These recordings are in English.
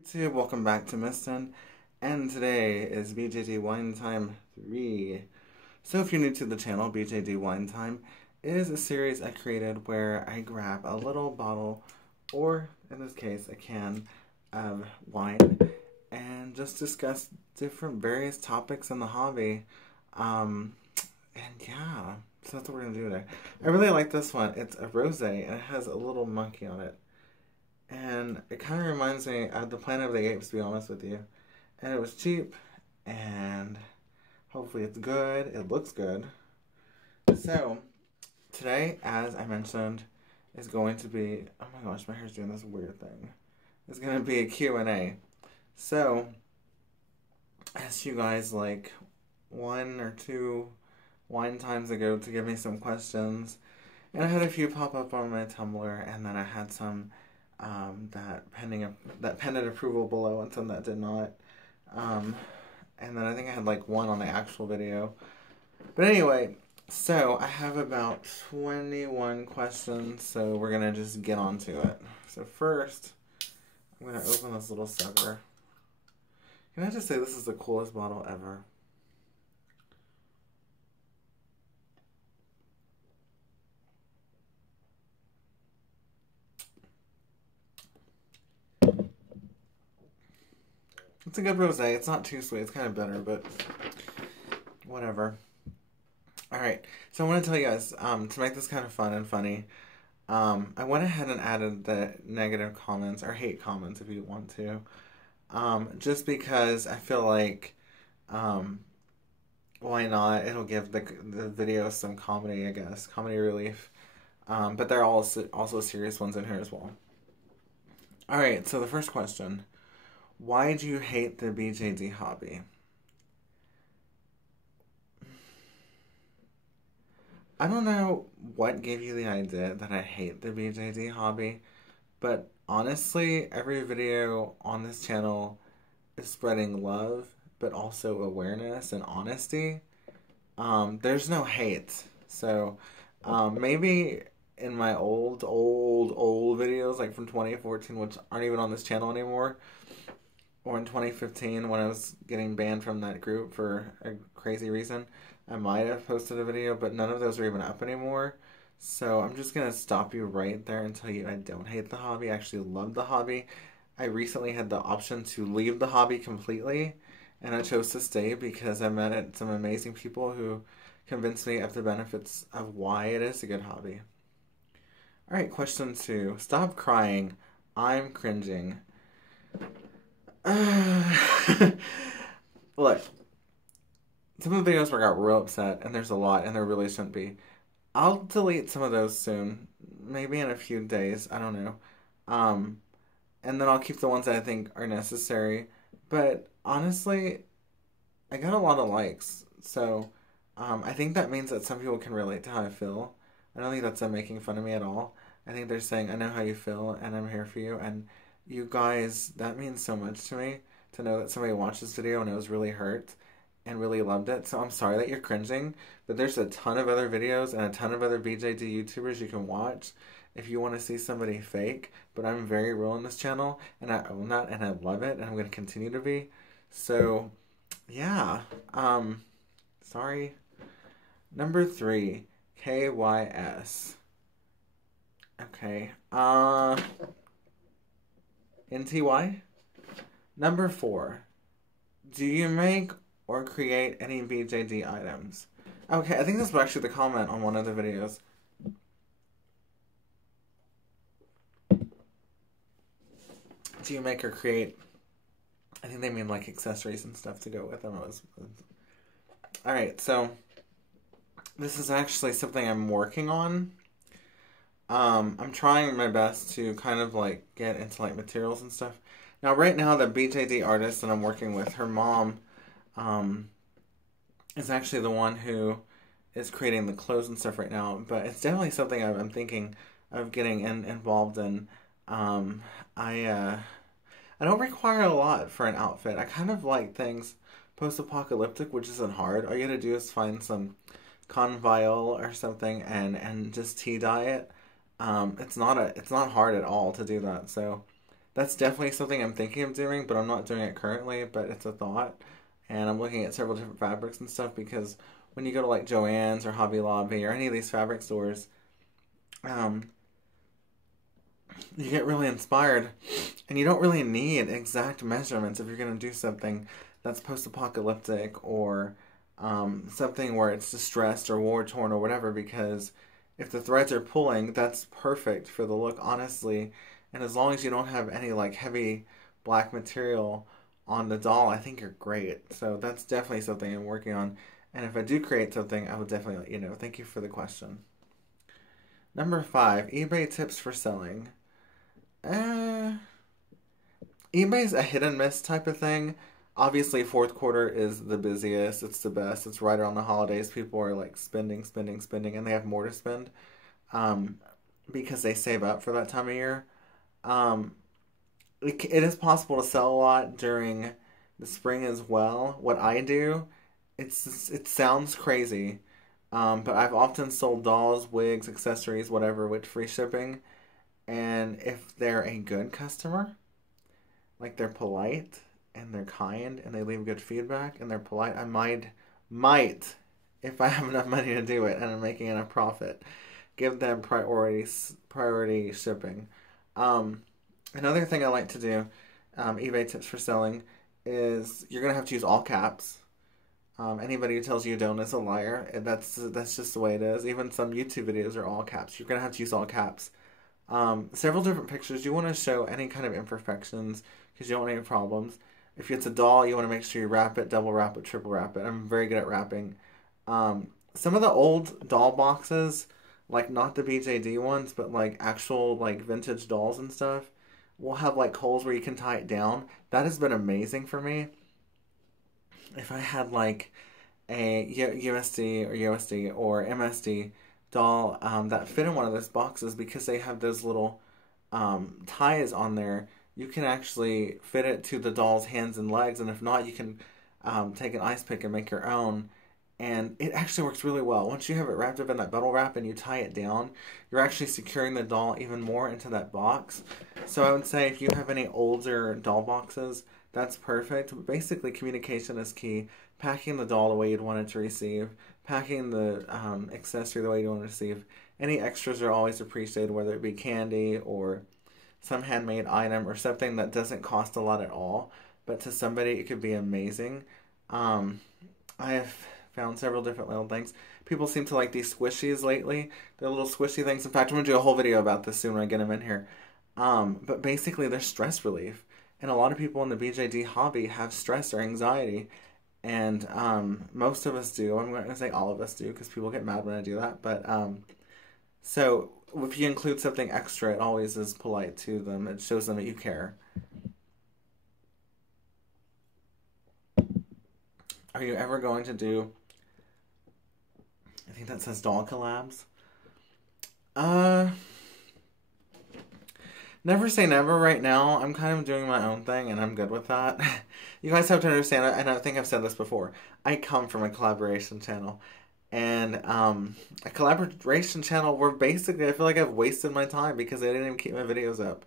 YouTube, welcome back to Miston, and today is BJD Wine Time 3. So if you're new to the channel, BJD Wine Time is a series I created where I grab a little bottle, or in this case a can, of wine, and just discuss different various topics in the hobby. And yeah, so that's what we're going to do today. I really like this one. It's a rosé, and it has a little monkey on it. And it kind of reminds me of the Planet of the Apes, to be honest with you. And it was cheap, and hopefully it's good. It looks good. So, today, as I mentioned, is going to be... Oh my gosh, my hair's doing this weird thing. It's going to be a Q&A. So, I asked you guys like 1 or 2 wine times ago to give me some questions. And I had a few pop up on my Tumblr, and then I had some... that pending approval below, and some that did not. And then I think I had like 1 on the actual video. But anyway, so I have about 21 questions, so we're gonna just get on to it. So first, I'm gonna open this little sucker. Can I just say this is the coolest bottle ever? It's a good rosé. It's not too sweet. It's kind of bitter, but whatever. Alright, so I want to tell you guys, to make this kind of fun and funny, I went ahead and added the negative comments, or hate comments if you want to, just because I feel like, why not? It'll give the video some comedy, I guess, comedy relief, but there are also serious ones in here as well. Alright, so the first question, why do you hate the BJD hobby? I don't know what gave you the idea that I hate the BJD hobby, but honestly, every video on this channel is spreading love, but also awareness and honesty. There's no hate. So, maybe in my old videos, like from 2014, which aren't even on this channel anymore, or in 2015 when I was getting banned from that group for a crazy reason, I might have posted a video, but none of those are even up anymore. So I'm just going to stop you right there and tell you I don't hate the hobby. I actually love the hobby. I recently had the option to leave the hobby completely, and I chose to stay because I met some amazing people who convinced me of the benefits of why it is a good hobby. Alright, question 2. Stop crying. I'm cringing. Look, some of the videos where I got real upset, and there's a lot, and there really shouldn't be. I'll delete some of those soon, maybe in a few days, I don't know. And then I'll keep the ones that I think are necessary. But honestly, I got a lot of likes, so I think that means that some people can relate to how I feel. I don't think that's them making fun of me at all. I think they're saying, I know how you feel, and I'm here for you, and you guys, that means so much to me, to know that somebody watched this video and it was really hurt and really loved it. So I'm sorry that you're cringing, but there's a ton of other videos and a ton of other BJD YouTubers you can watch if you want to see somebody fake. But I'm very real on this channel, and I own that, and I love it, and I'm going to continue to be. So, yeah. Sorry. Number 3, KYS. Okay. NTY? Number 4, do you make or create any BJD items? Okay, I think this was actually the comment on one of the videos. Do you make or create? I think they mean like accessories and stuff to go with them. Alright, so this is actually something I'm working on. I'm trying my best to kind of like get into like materials and stuff. Now right now the BJD artist that I'm working with, her mom is actually the one who is creating the clothes and stuff right now, but it's definitely something I'm thinking of getting involved in. I don't require a lot for an outfit. I kind of like things post-apocalyptic, which isn't hard. All you gotta do is find some convial or something and just tea dye it. It's not hard at all to do that. So That's definitely something I'm thinking of doing, but I'm not doing it currently, but it's a thought. And I'm looking at several different fabrics and stuff because when you go to like Joann's or Hobby Lobby or any of these fabric stores, um, you get really inspired and you don't really need exact measurements if you're going to do something that's post-apocalyptic or something where it's distressed or war-torn or whatever, because if the threads are pulling, that's perfect for the look, honestly. And as long as you don't have any like heavy black material on the doll, I think you're great. So that's definitely something I'm working on. And if I do create something, I will definitely let you know. Thank you for the question. Number 5, eBay tips for selling. Uh, eBay's a hit and miss type of thing. Obviously, fourth quarter is the busiest. It's the best. It's right around the holidays. People are like spending, spending, spending, and they have more to spend um, because they save up for that time of year. Um, it is possible to sell a lot during the spring as well. What I do, it sounds crazy, but I've often sold dolls, wigs, accessories, whatever, with free shipping. And if they're a good customer, like they're polite and they're kind and they leave good feedback and they're polite, I might, if I have enough money to do it and I'm making enough profit, give them priority shipping. Another thing I like to do, eBay tips for selling, is you're gonna have to use all caps. Anybody who tells you don't is a liar. That's just the way it is. Even some YouTube videos are all caps. You're gonna have to use all caps. Several different pictures. You want to show any kind of imperfections because you don't want any problems. If it's a doll, you want to make sure you wrap it, double wrap it, triple wrap it. I'm very good at wrapping. Some of the old doll boxes, like not the BJD ones, but like actual like vintage dolls and stuff, will have like holes where you can tie it down. That has been amazing for me. If I had like a USD or USD or MSD doll that fit in one of those boxes, because they have those little ties on there, you can actually fit it to the doll's hands and legs, and if not, you can take an ice pick and make your own. And it actually works really well. Once you have it wrapped up in that bubble wrap and you tie it down, you're actually securing the doll even more into that box. So I would say if you have any older doll boxes, that's perfect. But basically, communication is key. Packing the doll the way you'd want it to receive. Packing the accessory the way you want to receive. Any extras are always appreciated, whether it be candy or some handmade item or something that doesn't cost a lot at all. But to somebody, it could be amazing. I have found several different little things. People seem to like these squishies lately. They're little squishy things. In fact, I'm going to do a whole video about this soon when I get them in here. But basically, they're stress relief. And a lot of people in the BJD hobby have stress or anxiety. And most of us do. I'm going to say all of us do because people get mad when I do that. But so if you include something extra, it always is polite to them. It shows them that you care. Are you ever going to do, I think that says doll collabs? Never say never right now. I'm kind of doing my own thing and I'm good with that. You guys have to understand, and I think I've said this before, I come from a collaboration channel. And a collaboration channel where basically I feel like I've wasted my time because I didn't even keep my videos up.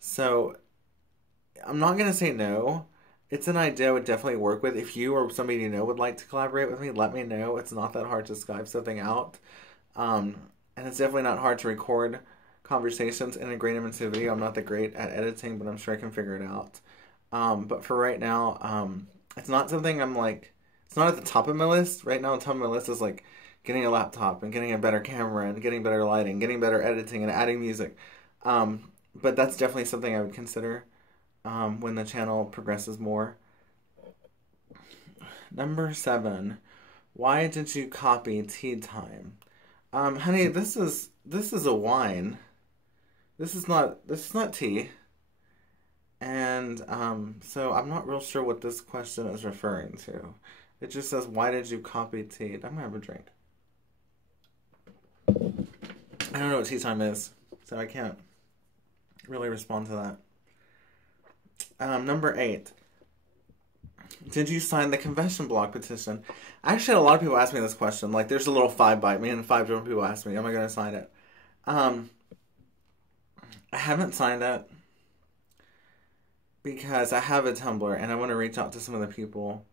So I'm not going to say no. It's an idea I would definitely work with. If you or somebody you know would like to collaborate with me, let me know. It's not that hard to Skype something out. And it's definitely not hard to record conversations, integrate them into a video. I'm not that great at editing, but I'm sure I can figure it out. But for right now, it's not something I'm like, it's not at the top of my list. Right now, the top of my list is like getting a laptop and getting a better camera and getting better lighting, getting better editing and adding music. But that's definitely something I would consider when the channel progresses more. Number 7. Why did you copy Tea Time? Honey, this is a wine. This is not tea. And so I'm not real sure what this question is referring to. It just says, why did you copy tea? I'm gonna have a drink. I don't know what tea time is, so I can't really respond to that. Number 8. Did you sign the confession blog petition? I actually had a lot of people ask me this question. Like, there's a little 5 bite. Me and 5 different people asked me, am I going to sign it? I haven't signed it. because I have a Tumblr and I want to reach out to some of the people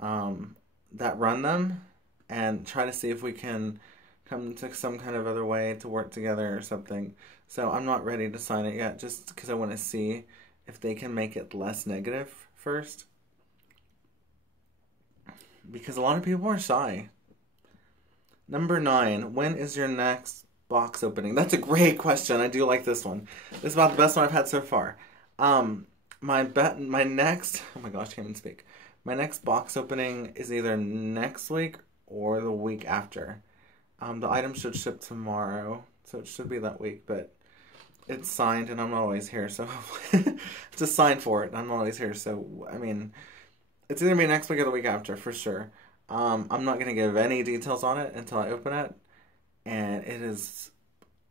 that run them and try to see if we can come to some kind of other way to work together or something. So I'm not ready to sign it yet just because I want to see if they can make it less negative first. Because a lot of people are shy. Number 9, when is your next box opening? That's a great question. I do like this one. This is about the best one I've had so far. My next, oh my gosh, I can't even speak. My next box opening is either next week or the week after. The item should ship tomorrow, so it should be that week, but it's signed and I'm not always here, so it's a sign for it and I'm not always here, so I mean, it's either gonna be next week or the week after for sure. I'm not gonna give any details on it until I open it, and it is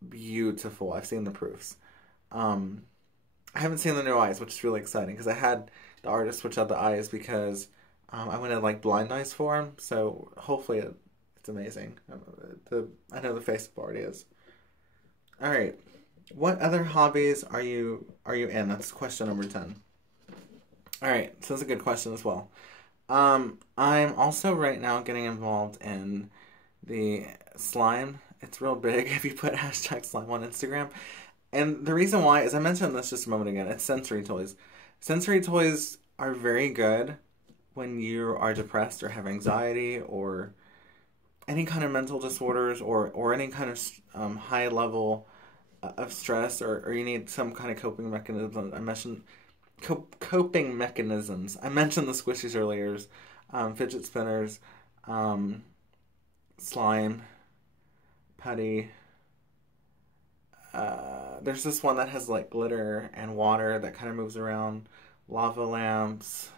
beautiful. I've seen the proofs. I haven't seen the new eyes, which is really exciting because I had the artist switch out the eyes because I wanted like blind eyes for him. So hopefully it's amazing. I know the face already is. All right, what other hobbies are you in? That's question number 10. All right, so that's a good question as well. I'm also right now getting involved in the slime. It's real big if you put hashtag slime on Instagram. And the reason why is I mentioned this just a moment ago. It's sensory toys. Sensory toys are very good when you are depressed or have anxiety or any kind of mental disorders or any kind of high level of stress or you need some kind of coping mechanism. I mentioned coping mechanisms. I mentioned the squishies earlier, fidget spinners, slime, putty. There's this one that has like glitter and water that kind of moves around, lava lamps,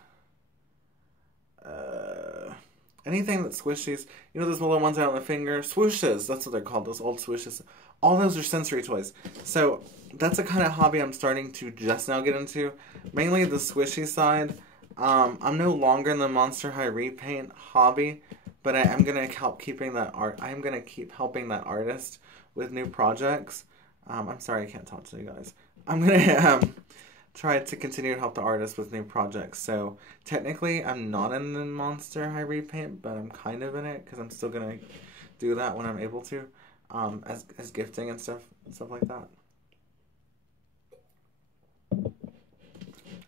anything that squishies. You know those little ones out on the finger? Swooshes, that's what they're called, those old swooshes. All those are sensory toys. So that's a kind of hobby I'm starting to just now get into. Mainly the squishy side. I'm no longer in the Monster High repaint hobby, but I'm gonna help keeping that art. I'm gonna keep helping that artist with new projects. I'm sorry I can't talk to you guys. I'm gonna try to continue to help the artist with new projects. So technically, I'm not in the Monster High repaint, but I'm kind of in it because I'm still gonna do that when I'm able to, as gifting and stuff like that.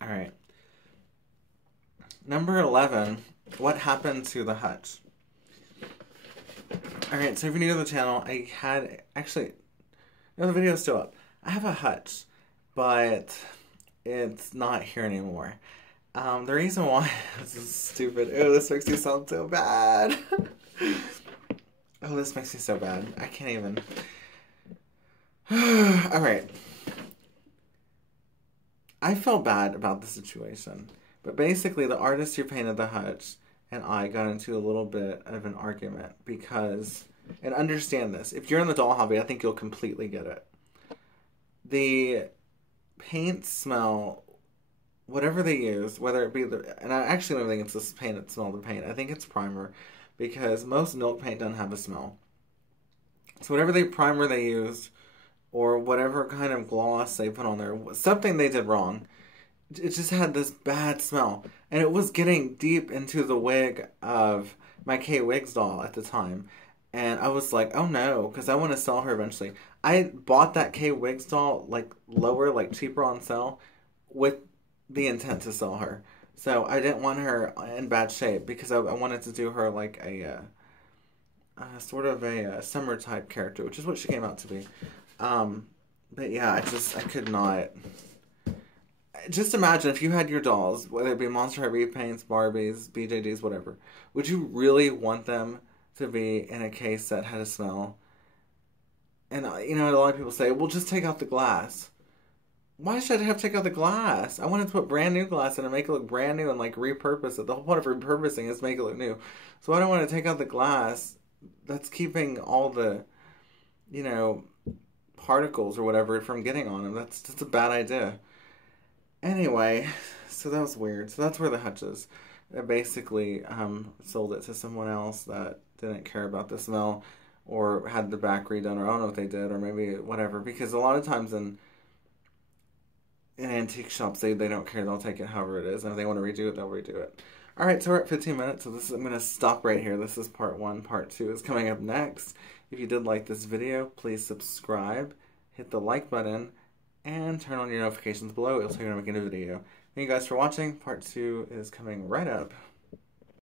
All right. Number 11. What happened to the hutch? All right. So if you're new to the channel, I had actually. No, the video's still up. I have a hutch, but it's not here anymore. The reason why this is stupid. Oh, this makes me sound so bad. Oh, this makes me so bad. I can't even. All right. I feel bad about the situation, but basically, the artist who painted the hutch and I got into a little bit of an argument because. And understand this. If you're in the doll hobby, I think you'll completely get it. The paint smell, whatever they use, whether it be and I actually don't think it's this paint that smell the paint. I think it's primer because most milk paint doesn't have a smell. So whatever primer they used or whatever kind of gloss they put on there, something they did wrong. It just had this bad smell. And it was getting deep into the wig of my K Wigs doll at the time. And I was like, oh no, because I want to sell her eventually. I bought that K Wigs doll, like, lower, like, cheaper on sale, with the intent to sell her. So I didn't want her in bad shape, because I wanted to do her, like, a sort of a summer type character, which is what she came out to be. But yeah, I could not. Just imagine if you had your dolls, whether it be Monster High repaints, Barbies, BJDs, whatever. Would you really want them to be in a case that had a smell? And, you know, a lot of people say, well, just take out the glass. Why should I have to take out the glass? I wanted to put brand new glass in and make it look brand new and, like, repurpose it. The whole point of repurposing is to make it look new. So I don't want to take out the glass that's keeping all the, you know, particles or whatever from getting on them. That's a bad idea. Anyway, so that was weird. So that's where the hutch is. I basically sold it to someone else that didn't care about the smell or had the back redone, or I don't know what they did, or maybe whatever. Because a lot of times in antique shops, they don't care. They'll take it however it is. And if they want to redo it, they'll redo it. All right, so we're at 15 minutes. So I'm going to stop right here. This is part one. Part two is coming up next. If you did like this video, please subscribe, hit the like button, and turn on your notifications below. It'll tell you when I'm making a video. Thank you guys for watching. Part two is coming right up.